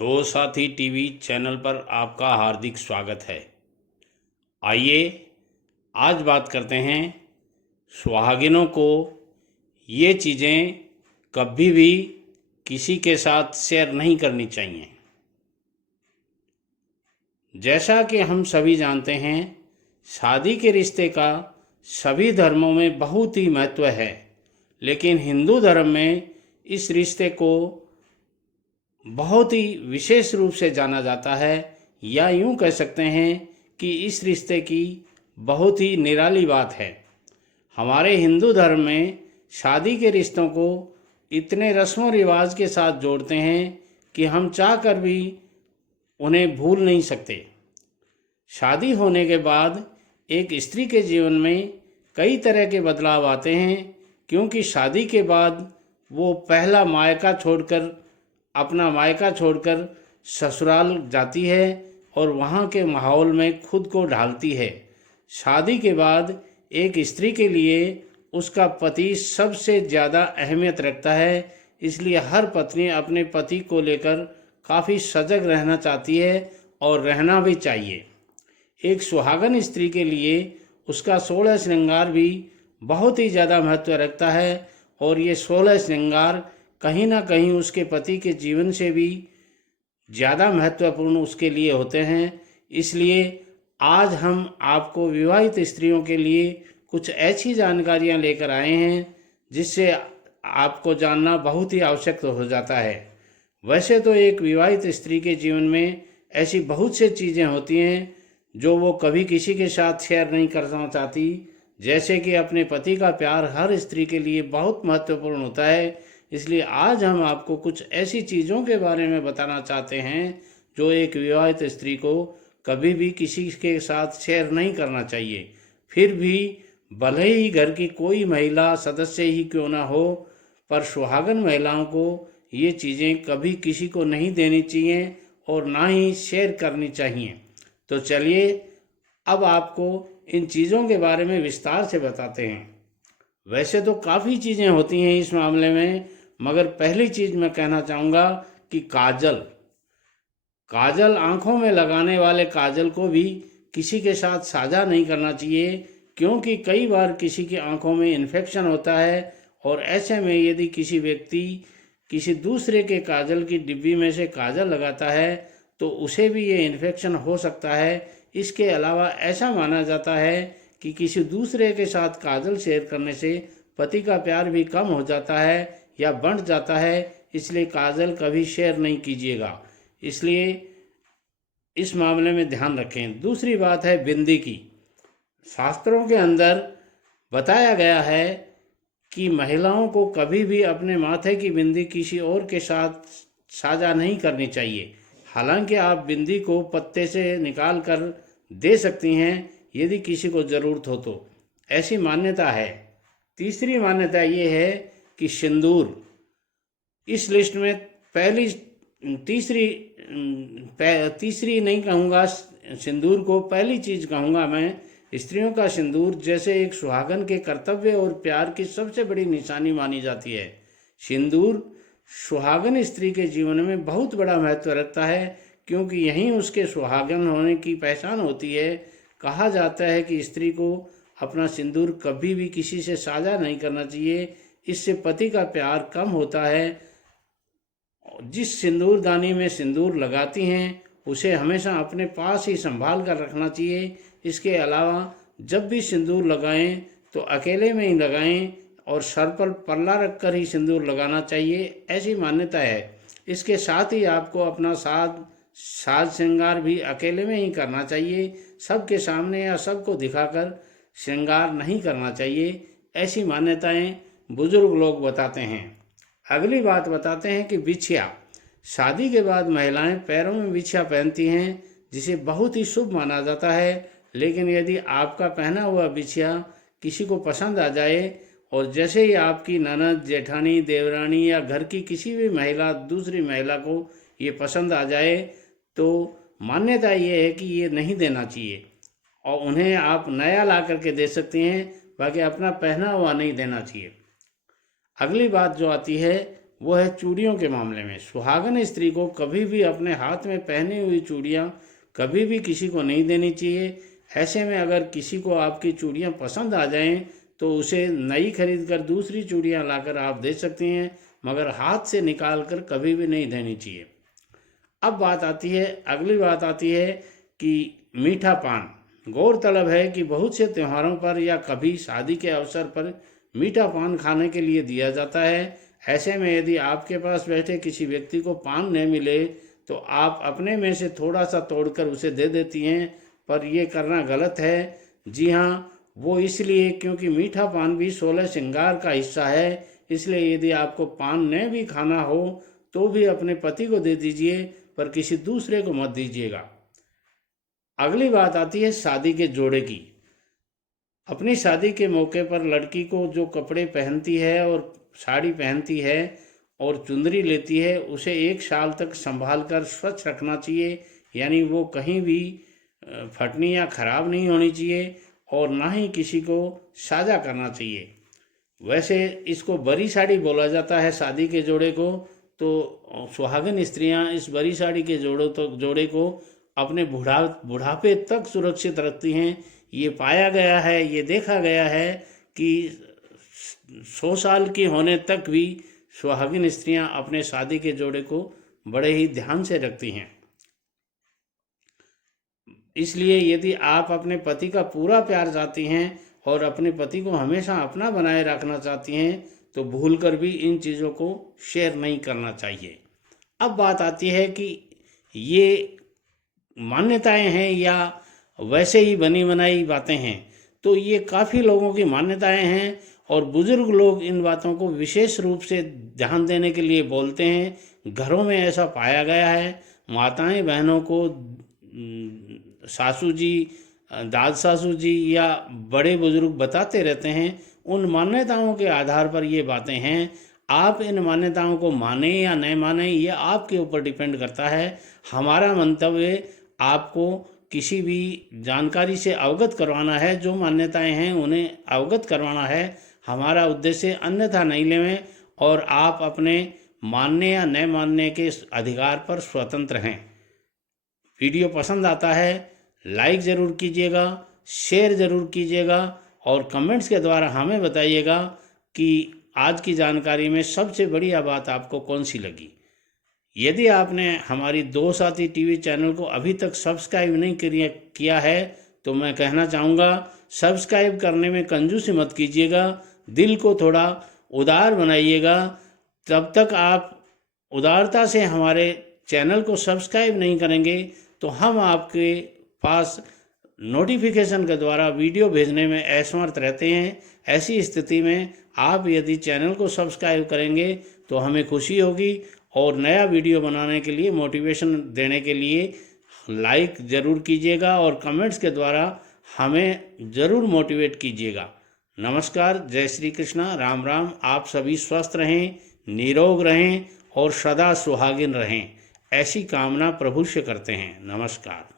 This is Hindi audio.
दो साथी टीवी चैनल पर आपका हार्दिक स्वागत है। आइए आज बात करते हैं सुहागिनों को ये चीज़ें कभी भी किसी के साथ शेयर नहीं करनी चाहिए। जैसा कि हम सभी जानते हैं, शादी के रिश्ते का सभी धर्मों में बहुत ही महत्व है, लेकिन हिंदू धर्म में इस रिश्ते को बहुत ही विशेष रूप से जाना जाता है, या यूं कह सकते हैं कि इस रिश्ते की बहुत ही निराली बात है। हमारे हिंदू धर्म में शादी के रिश्तों को इतने रस्मों रिवाज के साथ जोड़ते हैं कि हम चाहकर भी उन्हें भूल नहीं सकते। शादी होने के बाद एक स्त्री के जीवन में कई तरह के बदलाव आते हैं, क्योंकि शादी के बाद वो पहला अपना मायका छोड़कर ससुराल जाती है और वहाँ के माहौल में खुद को ढालती है। शादी के बाद एक स्त्री के लिए उसका पति सबसे ज़्यादा अहमियत रखता है, इसलिए हर पत्नी अपने पति को लेकर काफ़ी सजग रहना चाहती है और रहना भी चाहिए। एक सुहागन स्त्री के लिए उसका 16 श्रृंगार भी बहुत ही ज़्यादा महत्व रखता है, और ये 16 श्रृंगार कहीं ना कहीं उसके पति के जीवन से भी ज़्यादा महत्वपूर्ण उसके लिए होते हैं। इसलिए आज हम आपको विवाहित स्त्रियों के लिए कुछ ऐसी जानकारियां लेकर आए हैं जिससे आपको जानना बहुत ही आवश्यक हो जाता है। वैसे तो एक विवाहित स्त्री के जीवन में ऐसी बहुत सी चीज़ें होती हैं जो वो कभी किसी के साथ शेयर नहीं करना चाहती, जैसे कि अपने पति का प्यार हर स्त्री के लिए बहुत महत्वपूर्ण होता है। इसलिए आज हम आपको कुछ ऐसी चीज़ों के बारे में बताना चाहते हैं जो एक विवाहित स्त्री को कभी भी किसी के साथ शेयर नहीं करना चाहिए। फिर भी भले ही घर की कोई महिला सदस्य ही क्यों ना हो, पर सुहागन महिलाओं को ये चीज़ें कभी किसी को नहीं देनी चाहिए और ना ही शेयर करनी चाहिए। तो चलिए अब आपको इन चीज़ों के बारे में विस्तार से बताते हैं। वैसे तो काफ़ी चीज़ें होती हैं इस मामले में, मगर पहली चीज़ मैं कहना चाहूँगा कि काजल आँखों में लगाने वाले काजल को भी किसी के साथ साझा नहीं करना चाहिए, क्योंकि कई बार किसी की आँखों में इन्फेक्शन होता है और ऐसे में यदि किसी व्यक्ति किसी दूसरे के काजल की डिब्बी में से काजल लगाता है तो उसे भी ये इन्फेक्शन हो सकता है। इसके अलावा ऐसा माना जाता है कि किसी दूसरे के साथ काजल शेयर करने से पति का प्यार भी कम हो जाता है या बढ़ जाता है, इसलिए काजल कभी शेयर नहीं कीजिएगा। इसलिए इस मामले में ध्यान रखें। दूसरी बात है बिंदी की। शास्त्रों के अंदर बताया गया है कि महिलाओं को कभी भी अपने माथे की बिंदी किसी और के साथ साझा नहीं करनी चाहिए। हालांकि आप बिंदी को पत्ते से निकाल कर दे सकती हैं यदि किसी को ज़रूरत हो तो, ऐसी मान्यता है। तीसरी मान्यता ये है कि सिंदूर इस लिस्ट में तीसरी नहीं कहूँगा, सिंदूर को पहली चीज़ कहूँगा मैं। स्त्रियों का सिंदूर जैसे एक सुहागन के कर्तव्य और प्यार की सबसे बड़ी निशानी मानी जाती है। सिंदूर सुहागन स्त्री के जीवन में बहुत बड़ा महत्व रखता है, क्योंकि यहीं उसके सुहागन होने की पहचान होती है। कहा जाता है कि स्त्री को अपना सिंदूर कभी भी किसी से साझा नहीं करना चाहिए, इससे पति का प्यार कम होता है। जिस सिंदूरदानी में सिंदूर लगाती हैं उसे हमेशा अपने पास ही संभाल कर रखना चाहिए। इसके अलावा जब भी सिंदूर लगाएं तो अकेले में ही लगाएं और सर पर पल्ला रखकर ही सिंदूर लगाना चाहिए, ऐसी मान्यता है। इसके साथ ही आपको अपना साज श्रृंगार भी अकेले में ही करना चाहिए, सबके सामने या सबको दिखाकर श्रृंगार नहीं करना चाहिए, ऐसी मान्यताएं बुजुर्ग लोग बताते हैं। अगली बात बताते हैं कि बिछिया। शादी के बाद महिलाएं पैरों में बिछिया पहनती हैं, जिसे बहुत ही शुभ माना जाता है। लेकिन यदि आपका पहना हुआ बिछिया किसी को पसंद आ जाए और जैसे ही आपकी ननद, जेठानी, देवरानी या घर की किसी भी महिला दूसरी महिला को ये पसंद आ जाए तो मान्यता ये है कि ये नहीं देना चाहिए और उन्हें आप नया ला करके दे सकती हैं, बाकी अपना पहना हुआ नहीं देना चाहिए। अगली बात जो आती है वो है चूड़ियों के मामले में। सुहागन स्त्री को कभी भी अपने हाथ में पहनी हुई चूड़ियाँ कभी भी किसी को नहीं देनी चाहिए। ऐसे में अगर किसी को आपकी चूड़ियाँ पसंद आ जाएं तो उसे नई खरीद कर दूसरी चूड़ियाँ लाकर आप दे सकती हैं, मगर हाथ से निकाल कर कभी भी नहीं देनी चाहिए। अब अगली बात आती है कि मीठा पान। गौरतलब है कि बहुत से त्योहारों पर या कभी शादी के अवसर पर मीठा पान खाने के लिए दिया जाता है। ऐसे में यदि आपके पास बैठे किसी व्यक्ति को पान नहीं मिले तो आप अपने में से थोड़ा सा तोड़कर उसे दे देती हैं, पर यह करना गलत है। जी हाँ, वो इसलिए क्योंकि मीठा पान भी 16 श्रृंगार का हिस्सा है। इसलिए यदि आपको पान नहीं भी खाना हो तो भी अपने पति को दे दीजिए, पर किसी दूसरे को मत दीजिएगा। अगली बात आती है शादी के जोड़े की। अपनी शादी के मौके पर लड़की को जो कपड़े पहनती है और साड़ी पहनती है और चुंदरी लेती है उसे 1 साल तक संभाल कर स्वच्छ रखना चाहिए, यानी वो कहीं भी फटनी या ख़राब नहीं होनी चाहिए और ना ही किसी को साझा करना चाहिए। वैसे इसको बड़ी साड़ी बोला जाता है शादी के जोड़े को। तो सुहागन स्त्रियां इस बड़ी साड़ी के जोड़े को अपने बुढ़ापे तक सुरक्षित रखती हैं। ये पाया गया है, ये देखा गया है कि 100 साल की होने तक भी सुहागिन स्त्रियां अपने शादी के जोड़े को बड़े ही ध्यान से रखती हैं। इसलिए यदि आप अपने पति का पूरा प्यार चाहती हैं और अपने पति को हमेशा अपना बनाए रखना चाहती हैं तो भूलकर भी इन चीज़ों को शेयर नहीं करना चाहिए। अब बात आती है कि ये मान्यताएं हैं या वैसे ही बनी बनाई बातें हैं। तो ये काफ़ी लोगों की मान्यताएं हैं और बुज़ुर्ग लोग इन बातों को विशेष रूप से ध्यान देने के लिए बोलते हैं। घरों में ऐसा पाया गया है। माताएं बहनों को सासू जी, दाद सासू जी या बड़े बुजुर्ग बताते रहते हैं। उन मान्यताओं के आधार पर ये बातें हैं। आप इन मान्यताओं को माने या नहीं माने ये आपके ऊपर डिपेंड करता है। हमारा मंतव्य आपको किसी भी जानकारी से अवगत करवाना है। जो मान्यताएं हैं उन्हें अवगत करवाना है हमारा उद्देश्य, अन्यथा नहीं लेवें। और आप अपने मानने या न मानने के अधिकार पर स्वतंत्र हैं। वीडियो पसंद आता है लाइक ज़रूर कीजिएगा, शेयर ज़रूर कीजिएगा और कमेंट्स के द्वारा हमें बताइएगा कि आज की जानकारी में सबसे बढ़िया बात आपको कौन सी लगी। यदि आपने हमारी दो साथी टीवी चैनल को अभी तक सब्सक्राइब नहीं किया है तो मैं कहना चाहूँगा सब्सक्राइब करने में कंजूसी मत कीजिएगा। दिल को थोड़ा उदार बनाइएगा। तब तक आप उदारता से हमारे चैनल को सब्सक्राइब नहीं करेंगे तो हम आपके पास नोटिफिकेशन के द्वारा वीडियो भेजने में असमर्थ रहते हैं। ऐसी स्थिति में आप यदि चैनल को सब्सक्राइब करेंगे तो हमें खुशी होगी और नया वीडियो बनाने के लिए मोटिवेशन देने के लिए लाइक ज़रूर कीजिएगा और कमेंट्स के द्वारा हमें ज़रूर मोटिवेट कीजिएगा। नमस्कार, जय श्री कृष्णा, राम राम। आप सभी स्वस्थ रहें, निरोग रहें और सदा सुहागिन रहें, ऐसी कामना प्रभु से करते हैं। नमस्कार।